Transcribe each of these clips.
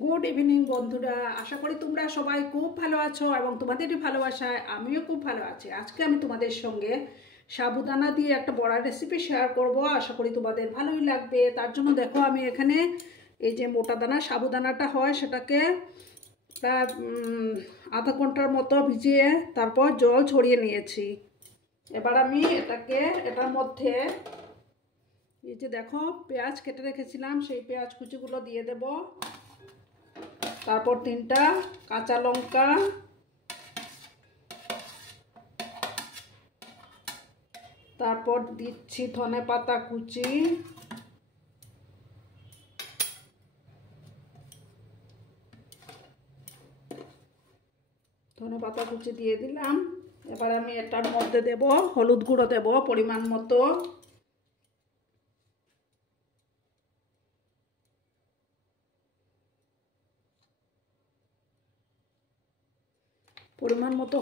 Good evening বন্ধুরা, আশা করি তোমরা সবাই খুব ভালো আছো এবং তোমাদেরই ভালোবাসায় আমিও খুব ভালো আছি। আজকে আমি তোমাদের সঙ্গে সাবুদানা দিয়ে একটা বড়া রেসিপি শেয়ার করব। আশা করি তোমাদের ভালোই লাগবে। তার জন্য দেখো আমি এখানে এই যে মোটা দানা সাবুদানাটা হয় সেটাকে প্রায় আধা ঘন্টার মতো ভিজিয়ে তারপর জল ছড়িয়ে নিয়েছি। এবার আমি এটার মধ্যে এই যে দেখো পেঁয়াজ কেটে রেখেছিলাম সেই পেঁয়াজ কুচিগুলো দিয়ে দেব। তারপর 3টা কাঁচা লঙ্কা, তারপর দিচ্ছি ধনে পাতা কুচি, দিয়ে দিলাম। এবার আমি এটার মধ্যে দেব হলুদ গুঁড়ো, দেব পরিমাণ মতো।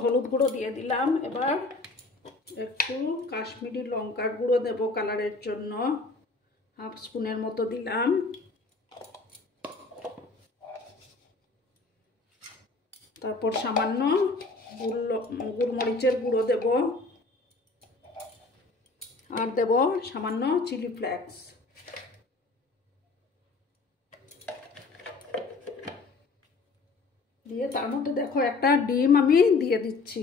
হলুদ গুঁড়ো দিয়ে দিলাম। এবার একটু কাশ্মীরি লঙ্কার গুঁড়ো দেব কালারের জন্য, হাফ স্পুনের মতো দিলাম। তারপর সামান্য গোলমরিচের গুঁড়ো দেব, আর দেব সামান্য চিলি ফ্লেক্স। দিয়ে তার মধ্যে দেখো একটা ডিম আমি দিয়ে দিচ্ছি।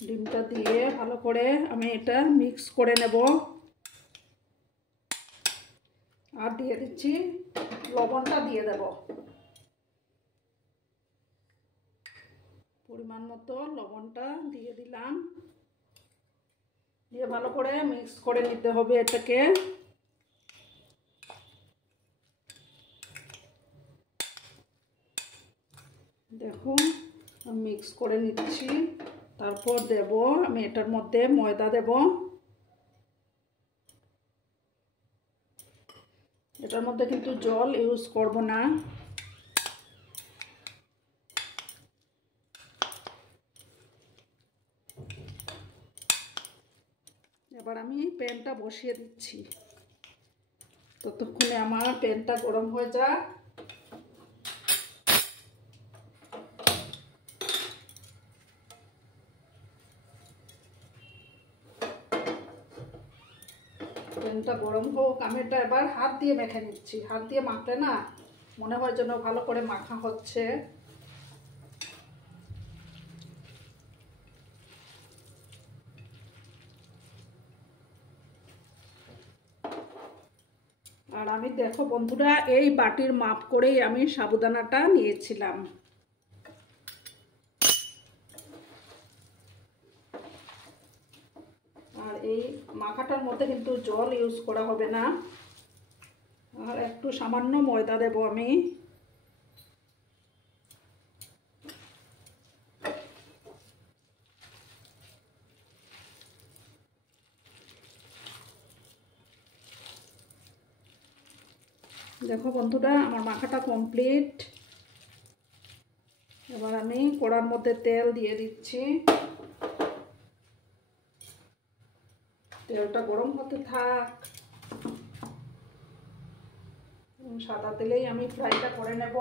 ডিমটা দিয়ে ভালো করে আমি এটা মিক্স করে নেব। আর দিয়ে দিচ্ছি লবণটা দিয়ে দেব, পরিমাণ মতো লবণটা দিয়ে দিলাম। দিয়ে ভালো করে মিক্স করে নিতে হবে এটাকে। দেখো মিক্স করে নিচ্ছি। তারপর দেব আমি এটার মধ্যে ময়দা দেব। এটার মধ্যে কিন্তু জল ইউজ করব না। এবার আমি প্যানটা বসিয়ে দিচ্ছি। ততক্ষণে আমার প্যানটা গরম হয়ে যাক। প্যানটা গরম হোক, আমি এটা এবার হাত দিয়ে মেখে নিচ্ছি। হাত দিয়ে মাখলে না মনে হয় যেন ভালো করে মাখা হচ্ছে। আর আমি দেখো বন্ধুরা এই বাটির মাপ করেই আমি সাবুদানাটা নিয়েছিলাম। আর এই মাখাটার মধ্যে কিন্তু জল ইউজ করা হবে না। আর একটু সামান্য ময়দা দেব আমি। দেখো বন্ধুরা আমার মাখাটা কমপ্লিট। এবার আমি কড়ার মধ্যে তেল দিয়ে দিচ্ছি। তেলটা গরম হতে থাক। সাদা তেলেই আমি ফ্রাইটা করে নেব।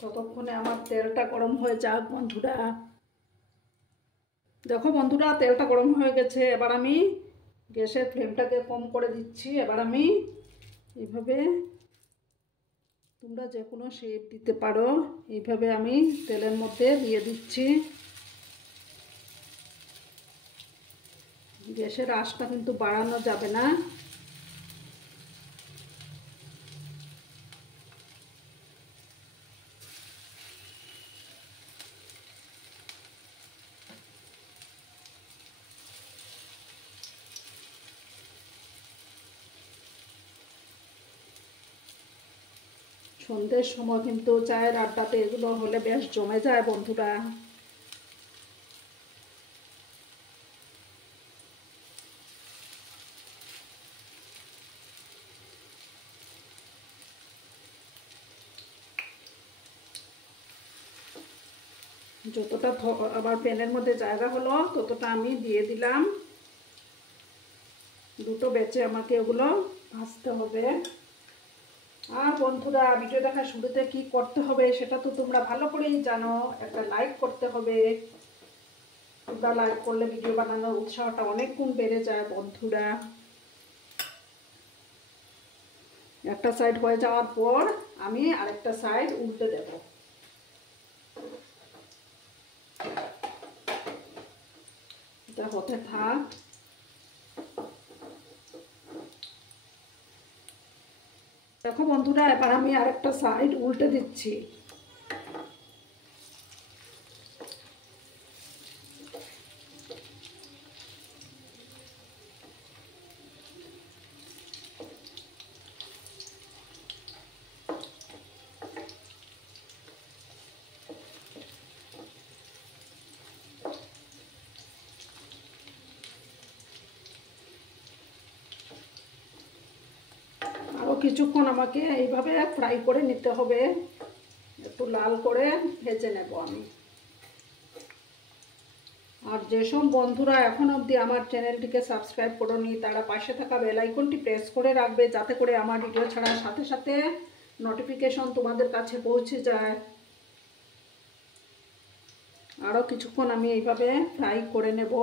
ততক্ষণে আমার তেলটা গরম হয়ে যাক বন্ধুরা। দেখো বন্ধুরা তেলটা গরম হয়ে গেছে। এবার আমি গ্যাসের ফ্লেমটাকে কম করে দিচ্ছি। এবার আমি এইভাবে, তোমরা যে কোনো শেপ দিতে পারো, এইভাবে আমি তেলের মধ্যে দিয়ে দিচ্ছি। গ্যাসের আঁচটা কিন্তু বাড়ানো যাবে না। সন্ধ্যের সময় কিন্তু চায়ের আড্ডাতে এগুলো হলে বেশ জমে যায় বন্ধুরা। যতটা আবার প্যানের মধ্যে জায়গা হলো ততটা আমি দিয়ে দিলাম। দুটো ব্যাচে আমাকে ওগুলো ভাজতে হবে। আর বন্ধুরা, ভিডিও দেখার শুরুতে কি করতে হবে সেটা তো তোমরা ভালো করেই জানো। একটা লাইক করতে হবে। তোমরা লাইক করলে ভিডিও বানানোর উৎসাহটা অনেক গুণ বেড়ে যায় বন্ধুরা। একটা সাইড হয়ে যাওয়ার পর আমি আরেকটা সাইড উল্টে দেব। এটা হতে থাক। দেখো বন্ধুরা, এবার আমি আরেকটা সাইড উল্টে দিচ্ছি। আরও কিছুক্ষণ আমাকে এইভাবে ফ্রাই করে নিতে হবে। একটু লাল করে ভেজে নেব আমি। আর যেসব বন্ধুরা এখন অবধি আমার চ্যানেলটিকে সাবস্ক্রাইব করোনি তারা পাশে থাকা বেল আইকনটি প্রেস করে রাখবে, যাতে করে আমার ভিডিও ছাড়ার সাথে সাথে নোটিফিকেশন তোমাদের কাছে পৌঁছে যায়। আরও কিছুক্ষণ আমি এইভাবে ফ্রাই করে নেব।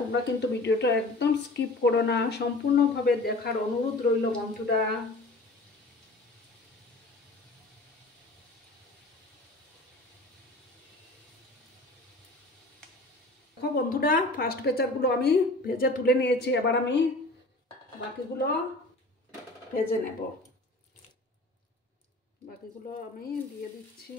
তোমরা কিন্তু ভিডিওটা একদম স্কিপ করো না, সম্পূর্ণভাবে দেখার অনুরোধ রইল বন্ধুরা। দেখো বন্ধুরা, ফার্স্ট ব্যাচগুলো আমি ভেজে তুলে নিয়েছি। এবার আমি বাকিগুলো ভেজে নেব। বাকিগুলো আমি দিয়ে দিচ্ছি।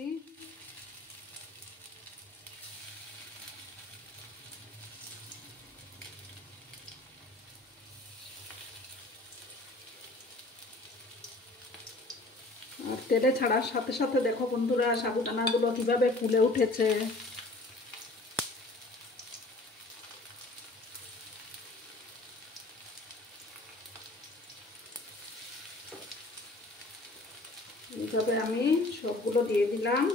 আর তেলে ছাড়ার সাথে সাথে দেখো বন্ধুরা, সাবুদানাগুলো কিভাবে ফুলে উঠেছে। এইভাবে আমি সবগুলো দিয়ে দিলাম।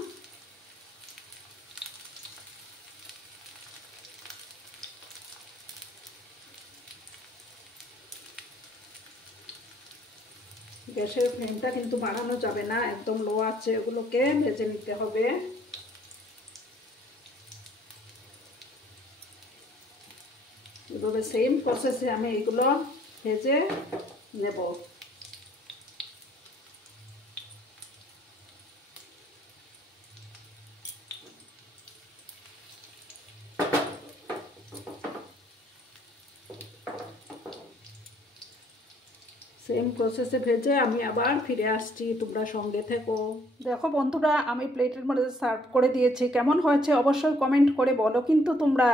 গ্যাসের ফ্লেমটা কিন্তু বাড়ানো যাবে না, একদম লো আছে। এগুলোকে ভেজে নিতে হবে। এভাবে সেম প্রসেসে আমি এগুলো ভেজে নেব। সেম প্রসেসে ভেজে আমি আবার ফিরে আসছি, তোমরা সঙ্গে থেকো। দেখো বন্ধুরা, আমি প্লেটের মধ্যে সার্ভ করে দিয়েছি। কেমন হয়েছে অবশ্যই কমেন্ট করে বলো কিন্তু তোমরা।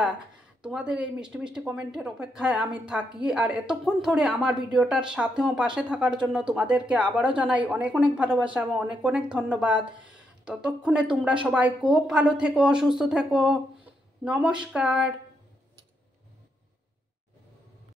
তোমাদের এই মিষ্টি মিষ্টি কমেন্টের অপেক্ষায় আমি থাকি। আর এতক্ষণ ধরে আমার ভিডিওটার সাথেও পাশে থাকার জন্য তোমাদেরকে আবারও জানাই অনেক অনেক ভালোবাসা এবং অনেক অনেক ধন্যবাদ। ততক্ষণে তোমরা সবাই খুব ভালো থেকো, সুস্থ থেকো। নমস্কার।